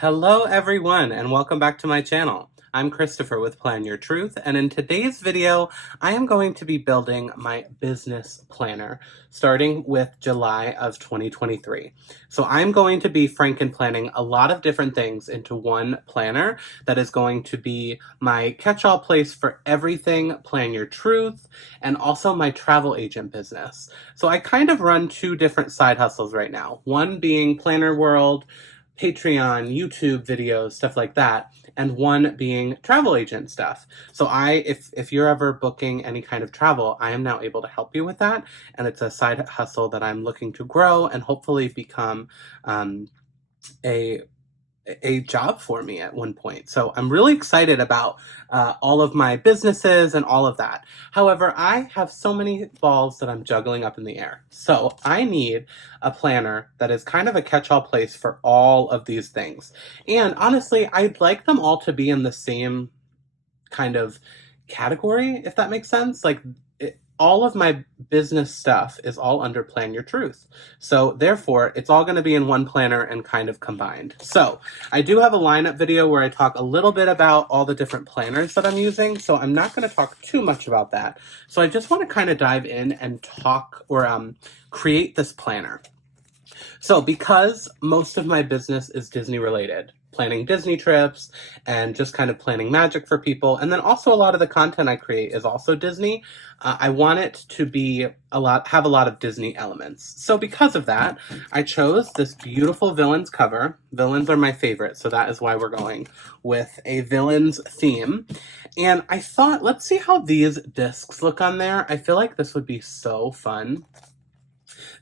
Hello everyone and welcome back to my channel. I'm Christopher with Plan Your Truth, and in today's video I am going to be building my business planner starting with July of 2023. So I'm going to be Frankenplanning a lot of different things into one planner that is going to be my catch-all place for everything Plan Your Truth and also my travel agent business. So I kind of run two different side hustles right now, one being Planner World, Patreon, YouTube videos, stuff like that, and one being travel agent stuff. So if you're ever booking any kind of travel, I am now able to help you with that, and it's a side hustle that I'm looking to grow and hopefully become a job for me at one point. So I'm really excited about all of my businesses and all of that. However, I have so many balls that I'm juggling up in the air. So I need a planner that is kind of a catch-all place for all of these things. And honestly, I'd like them all to be in the same kind of category, if that makes sense. Like, all of my business stuff is all under Plan Your Truth. So therefore, it's all going to be in one planner and kind of combined. So I do have a lineup video where I talk a little bit about all the different planners that I'm using. So I'm not going to talk too much about that. So I just want to kind of dive in and talk or create this planner. So because most of my business is Disney related, planning Disney trips and just kind of planning magic for people, and then also a lot of the content I create is also Disney, I want it to be have a lot of Disney elements. So because of that, I chose this beautiful villains cover. Villains are my favorite, so that is why we're going with a villains theme. And I thought, let's see how these discs look on there. I feel like this would be so fun,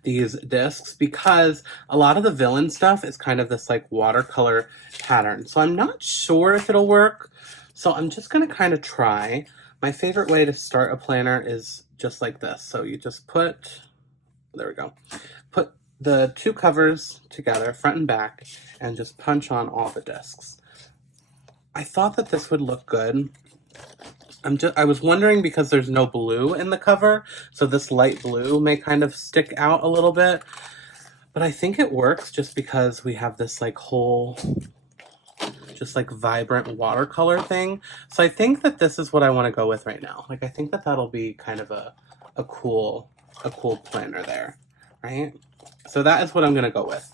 these discs, because a lot of the villain stuff is kind of this like watercolor pattern. So I'm not sure if it'll work. So I'm just going to kind of try. My favorite way to start a planner is just like this. So you just there we go. Put the two covers together, front and back, and just punch on all the discs. I thought that this would look good. I was wondering, because there's no blue in the cover, so this light blue may kind of stick out a little bit, but I think it works just because we have this like whole, just like vibrant watercolor thing. So I think that this is what I want to go with right now. Like, I think that that'll be kind of a cool planner there, right? So that is what I'm going to go with.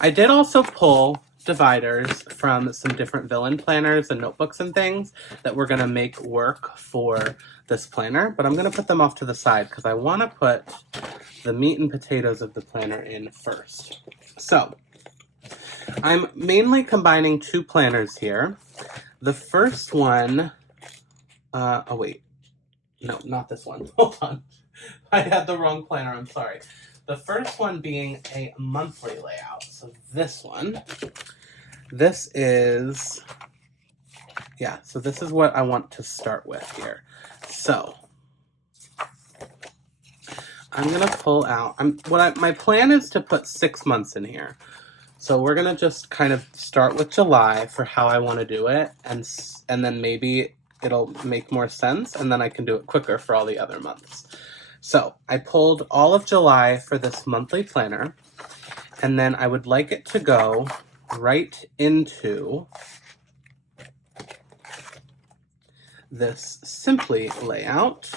I did also pull dividers from some different villain planners and notebooks and things that we're going to make work for this planner, but I'm going to put them off to the side because I want to put the meat and potatoes of the planner in first. So I'm mainly combining two planners here. The first one, oh wait, no, not this one. Hold on. I had the wrong planner, I'm sorry. The first one being a monthly layout. So this one, this is what I want to start with here. So I'm going to pull out, my plan is to put 6 months in here. So we're going to just kind of start with July for how I want to do it. And then maybe it'll make more sense, and then I can do it quicker for all the other months. So I pulled all of July for this monthly planner, and then I would like it to go right into this simply layout.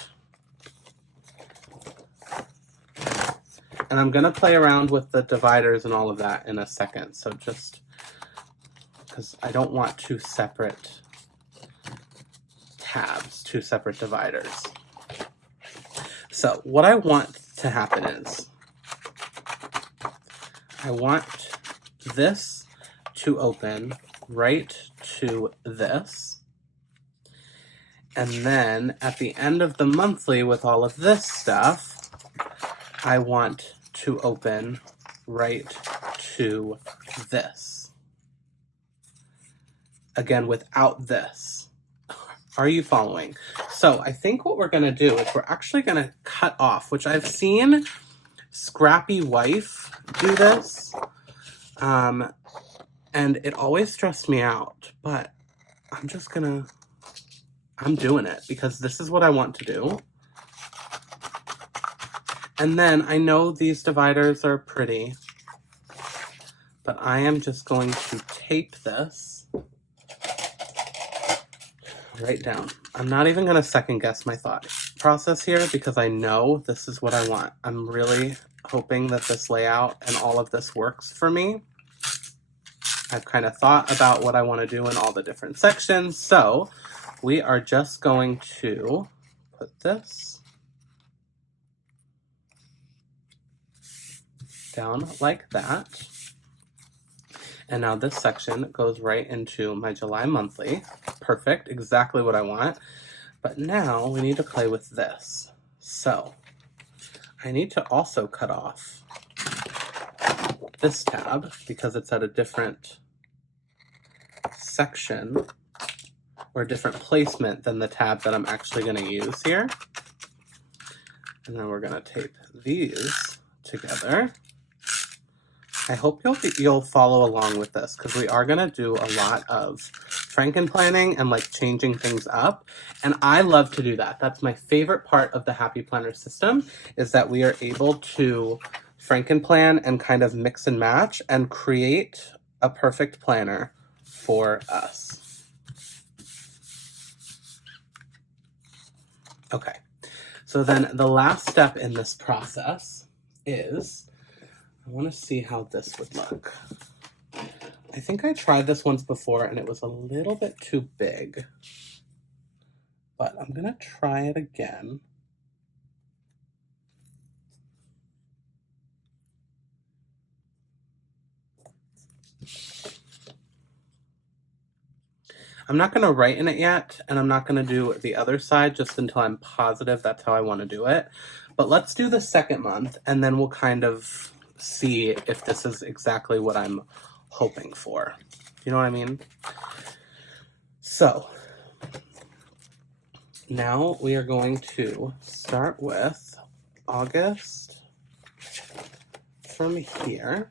And I'm going to play around with the dividers and all of that in a second. So just because I don't want two separate tabs, two separate dividers. So what I want to happen is I want this to open right to this. And then at the end of the monthly with all of this stuff, I want to open right to this. Again, without this. Are you following? So I think what we're going to do is we're actually going to cut off, which I've seen Scrappy Wife do this, and it always stressed me out, but I'm doing it because this is what I want to do. And then I know these dividers are pretty, but I am just going to tape this right down. I'm not even going to second guess my thought process here because I know this is what I want. I'm really hoping that this layout and all of this works for me. I've kind of thought about what I want to do in all the different sections. So we are just going to put this down like that. And now this section goes right into my July monthly. Perfect, exactly what I want. But now we need to play with this. So I need to also cut off this tab because it's at a different section or a different placement than the tab that I'm actually going to use here. And then we're going to tape these together. I hope you'll follow along with this because we are going to do a lot of Frankenplanning and like changing things up. And I love to do that. That's my favorite part of the Happy Planner system, is that we are able to Frankenplan and kind of mix and match and create a perfect planner for us. Okay, so then the last step in this process is I want to see how this would look. I think I tried this once before and it was a little bit too big, but I'm going to try it again. I'm not going to write in it yet, and I'm not going to do the other side just until I'm positive that's how I want to do it. But let's do the second month, and then we'll kind of see if this is exactly what I'm hoping for. You know what I mean? So now we are going to start with August from here.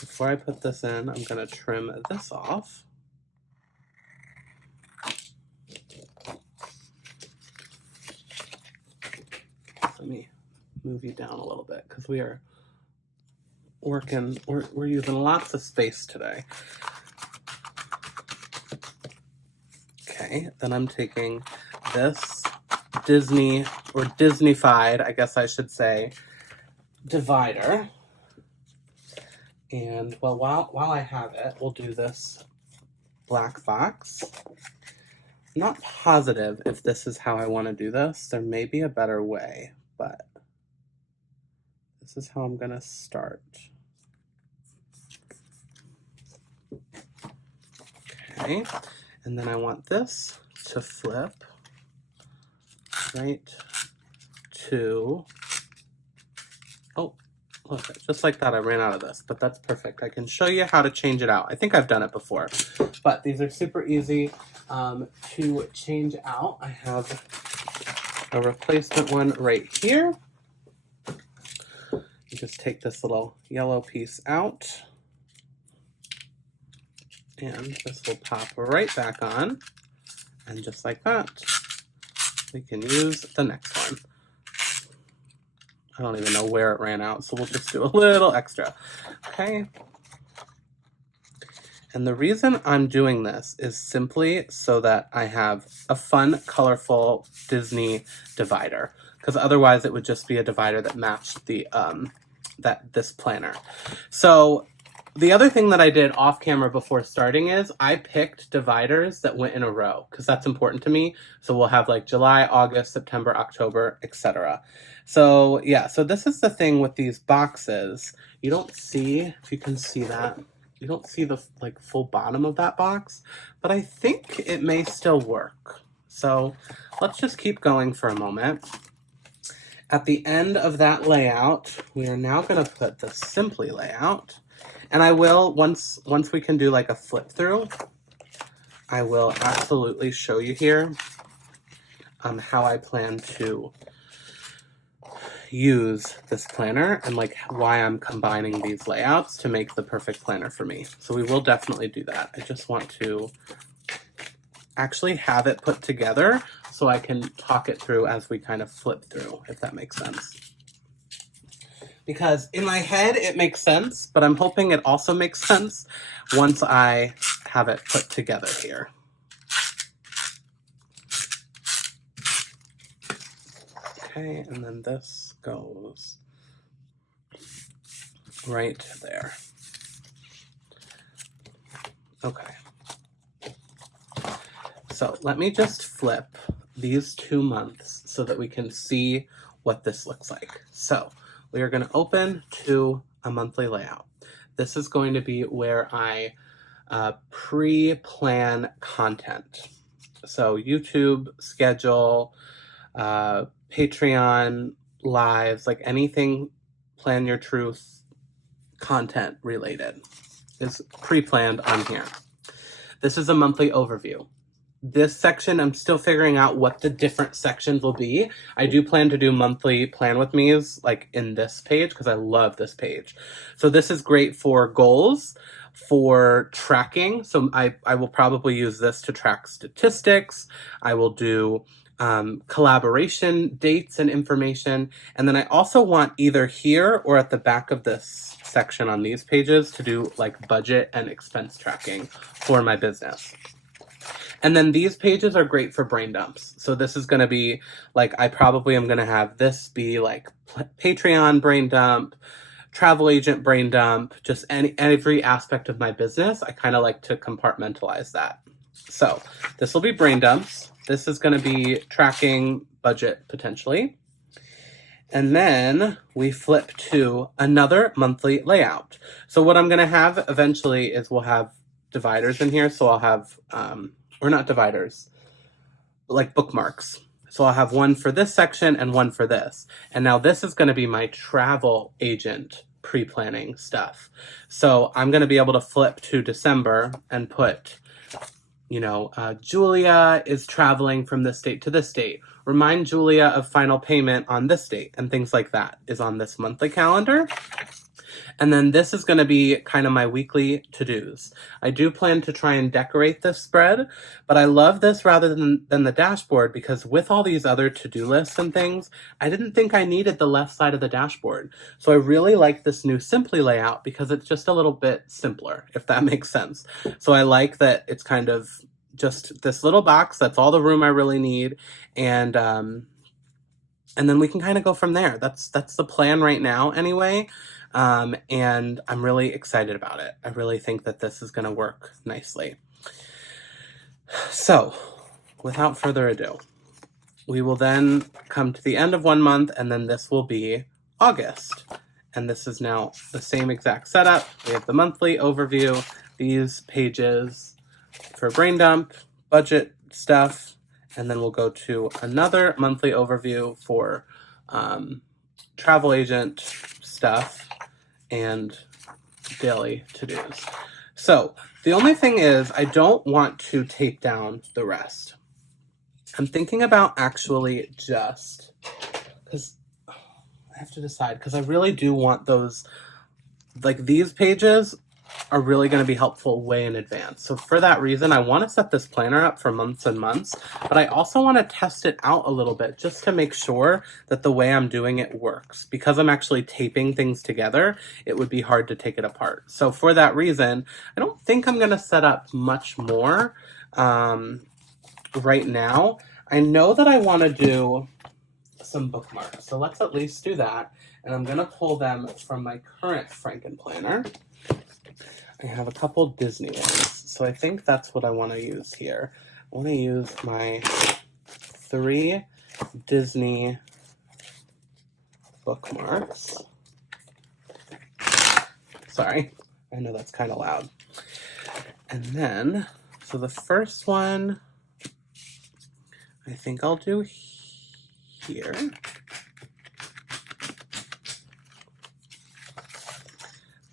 Before I put this in, I'm going to trim this off. Let me move you down a little bit because we are working, we're using lots of space today. Okay, then I'm taking this Disney, or Disney-fied, I guess I should say, divider. And well, while I have it, we'll do this black box. I'm not positive if this is how I want to do this. There may be a better way, but this is how I'm going to start. Okay, and then I want this to flip right to, oh, look, just like that I ran out of this, but that's perfect. I can show you how to change it out. I think I've done it before, but these are super easy to change out. I have a replacement one right here. You just take this little yellow piece out, and this will pop right back on, and just like that, we can use the next one. I don't even know where it ran out, so we'll just do a little extra. Okay. And the reason I'm doing this is simply so that I have a fun, colorful Disney divider, because otherwise it would just be a divider that matched the this planner. So the other thing that I did off camera before starting is I picked dividers that went in a row because that's important to me. So we'll have like July, August, September, October, etc. So yeah, so this is the thing with these boxes. You don't see, if you can see that, you don't see the like full bottom of that box, but I think it may still work. So let's just keep going for a moment. At the end of that layout, we are now going to put the Simply layout. And I will, once we can do like a flip through, I will absolutely show you here how I plan to use this planner and like why I'm combining these layouts to make the perfect planner for me. So we will definitely do that. I just want to actually have it put together so I can talk it through as we kind of flip through, if that makes sense. because in my head it makes sense, but I'm hoping it also makes sense once I have it put together here. Okay, and then this goes right there. Okay. So let me just flip these 2 months so that we can see what this looks like. So we are going to open to a monthly layout. This is going to be where I pre-plan content. So YouTube, schedule, Patreon, lives, like anything Plan Your Truth content related is pre-planned on here. This is a monthly overview. This section, I'm still figuring out what the different sections will be. I do plan to do monthly plan with me's like in this page because I love this page. So this is great for goals, for tracking. So I will probably use this to track statistics. I will do collaboration dates and information. And then I also want either here or at the back of this section on these pages to do like budget and expense tracking for my business. And then these pages are great for brain dumps. So this is going to be like, I probably am going to have this be like Patreon brain dump, travel agent brain dump, just every aspect of my business. I kind of like to compartmentalize that. So this will be brain dumps. This is going to be tracking budget potentially. And then we flip to another monthly layout. So what I'm going to have eventually is we'll have dividers in here. So I'll have, or not dividers, but like bookmarks. So I'll have one for this section and one for this. And now this is going to be my travel agent pre-planning stuff. So I'm going to be able to flip to December and put, you know, Julia is traveling from this date to this date. Remind Julia of final payment on this date, and things like that is on this monthly calendar. And then this is going to be kind of my weekly to-dos. I do plan to try and decorate this spread, but I love this rather than the dashboard because with all these other to-do lists and things, I didn't think I needed the left side of the dashboard. So I really like this new Simply layout because it's just a little bit simpler, if that makes sense. So I like that it's kind of just this little box. That's all the room I really need. And then we can kind of go from there. That's the plan right now anyway. And I'm really excited about it. I really think that this is going to work nicely. So without further ado, we will then come to the end of 1 month, and then this will be August. And this is now the same exact setup. We have the monthly overview, these pages for brain dump, budget stuff, and then we'll go to another monthly overview for travel agent stuff and daily to-dos. So the only thing is I don't want to tape down the rest. I'm thinking about actually just, because I have to decide, because I really do want those, like these pages are really going to be helpful way in advance. So for that reason, I want to set this planner up for months and months, but I also want to test it out a little bit just to make sure that the way I'm doing it works. Because I'm actually taping things together, it would be hard to take it apart. So for that reason, I don't think I'm going to set up much more right now. I know that I want to do some bookmarks, so let's at least do that. And I'm going to pull them from my current Frankenplanner. I have a couple Disney ones, so I think that's what I want to use here. I want to use my 3 Disney bookmarks. Sorry, I know that's kind of loud. And then, so the first one, I think I'll do here.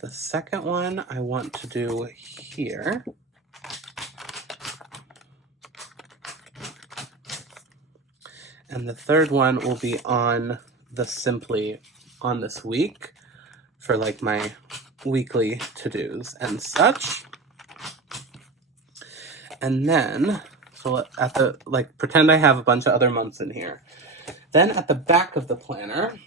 The second one I want to do here. And the third one will be on the Simply on this week for like my weekly to-dos and such. And then, so at the, pretend I have a bunch of other months in here. Then at the back of the planner,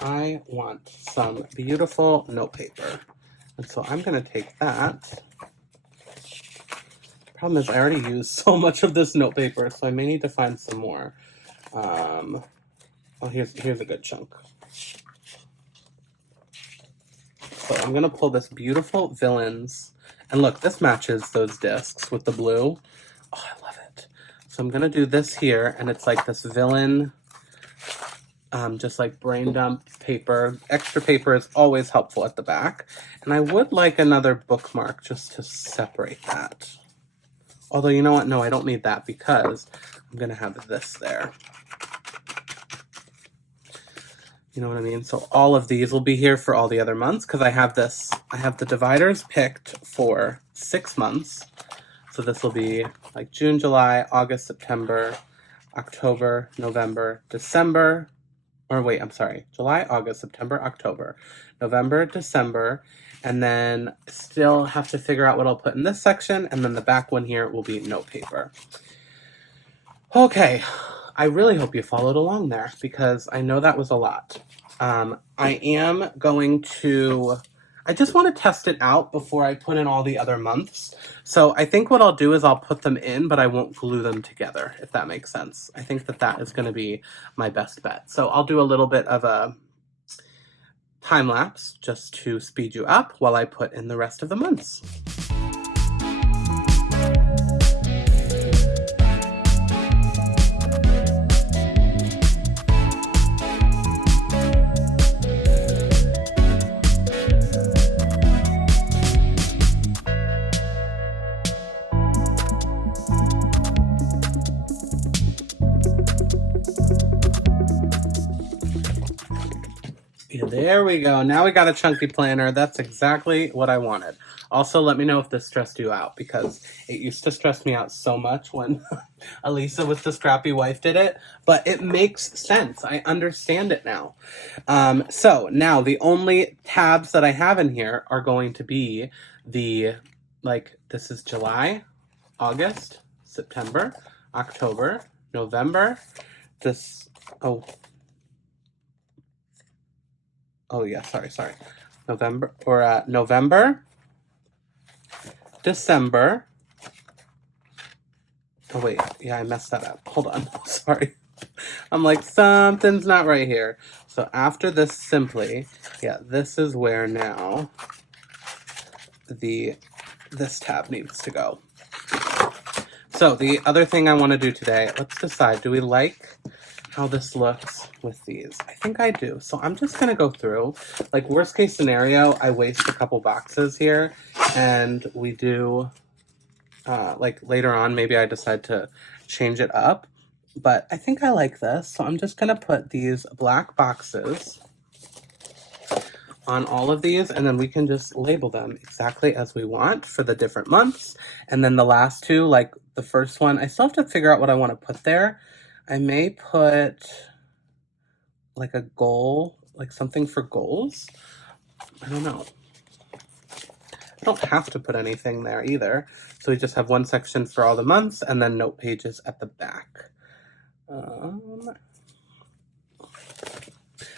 I want some beautiful note paper. And so I'm going to take that. Problem is I already used so much of this note paper, so I may need to find some more. Oh, here's a good chunk. So I'm going to pull this beautiful Villains. And look, this matches those discs with the blue. Oh, I love it. So I'm going to do this here, and it's like this villain, just like brain dump paper. Extra paper is always helpful at the back. And I would like another bookmark just to separate that. Although, you know what? No, I don't need that because I'm going to have this there. You know what I mean? So all of these will be here for all the other months because I have this. I have the dividers picked for 6 months. So this will be like June, July, August, September, October, November, December. Or wait, I'm sorry. July, August, September, October, November, December. And then still have to figure out what I'll put in this section. And then the back one here will be note paper. Okay. I really hope you followed along there because I know that was a lot. I am going to, I just want to test it out before I put in all the other months. So I think what I'll do is I'll put them in, but I won't glue them together, if that makes sense. I think that that is going to be my best bet. So I'll do a little bit of a time lapse just to speed you up while I put in the rest of the months. There we go. Now we got a chunky planner. That's exactly what I wanted. Also, let me know if this stressed you out because it used to stress me out so much when Elisa with the Scrappy Wife did it, but it makes sense. I understand it now. So now the only tabs that I have in here are going to be the, like, this is July, August, September, October, November, sorry. November, December. Oh, wait. Yeah, I messed that up. Hold on. Sorry. I'm like, something's not right here. So after this simply, yeah, this is where now this tab needs to go. So the other thing I want to do today, let's decide, do we like how this looks with these? I think I do. So I'm just going to go through, like, worst case scenario, I waste a couple boxes here and we do, like, later on, maybe I decide to change it up, but I think I like this. So I'm just going to put these black boxes on all of these, and then we can just label them exactly as we want for the different months. And then the last two, like the first one, I still have to figure out what I want to put there. I may put like a goal, like something for goals. I don't know. I don't have to put anything there either. So we just have one section for all the months and then note pages at the back.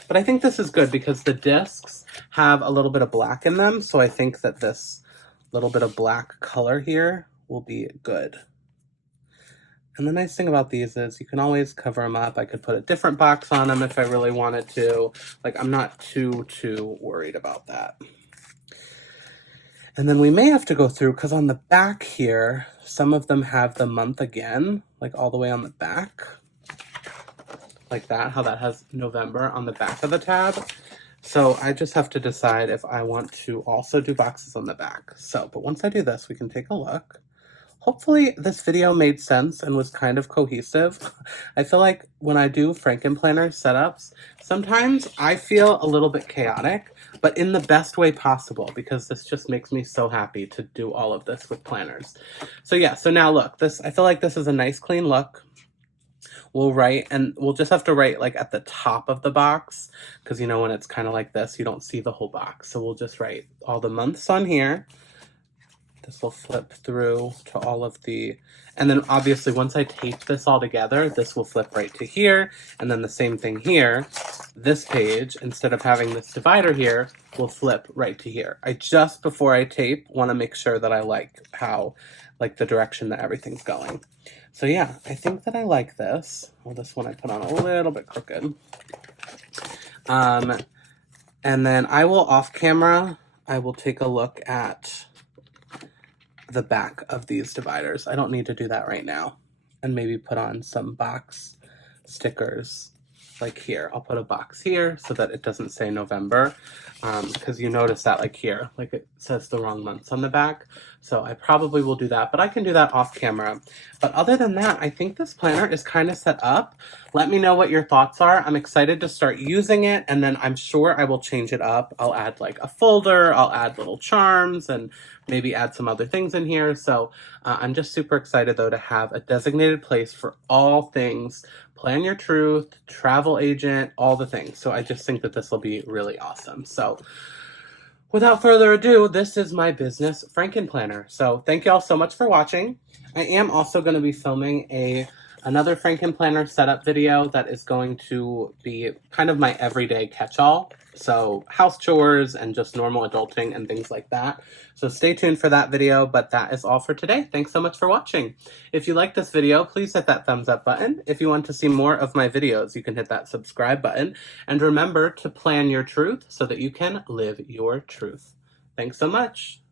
But I think this is good because the discs have a little bit of black in them. So I think that this little bit of black color here will be good. And the nice thing about these is you can always cover them up. I could put a different box on them if I really wanted to. Like, I'm not too worried about that. And then we may have to go through, because on the back here, some of them have the month again, like all the way on the back. Like that, how that has November on the back of the tab. So I just have to decide if I want to also do boxes on the back. So, but once I do this, we can take a look. Hopefully this video made sense and was kind of cohesive. I feel like when I do Frankenplanner setups, sometimes I feel a little bit chaotic, but in the best way possible, because this just makes me so happy to do all of this with planners. So yeah, so now look, this, I feel like this is a nice clean look. We'll write, and we'll just have to write like at the top of the box, because you know when it's kind of like this, you don't see the whole box. So we'll just write all the months on here. this will flip through to all of the, and then obviously once I tape this all together, this will flip right to here, and then the same thing here. This page, instead of having this divider here, will flip right to here. I just, before I tape, want to make sure that I like how, like the direction that everything's going. So yeah, I think that I like this. Well, this one I put on a little bit crooked. And then I will, off camera, I will take a look at the back of these dividers. I don't need to do that right now. And maybe put on some box stickers like here. I'll put a box here so that it doesn't say November, because you notice that like here, like it says the wrong months on the back. So I probably will do that, but I can do that off camera. But other than that, I think this planner is kind of set up. Let me know what your thoughts are. I'm excited to start using it, and then I'm sure I will change it up. I'll add like a folder, I'll add little charms, and maybe add some other things in here. So I'm just super excited though to have a designated place for all things Plan Your Truth, travel agent, all the things. So I just think that this will be really awesome. So without further ado, this is my business Frankenplanner. So thank you all so much for watching. I am also going to be filming another Frankenplanner setup video that is going to be kind of my everyday catch-all. So house chores and just normal adulting and things like that. So stay tuned for that video, but that is all for today. Thanks so much for watching. If you like this video, please hit that thumbs up button. If you want to see more of my videos, you can hit that subscribe button. And remember to plan your truth so that you can live your truth. Thanks so much.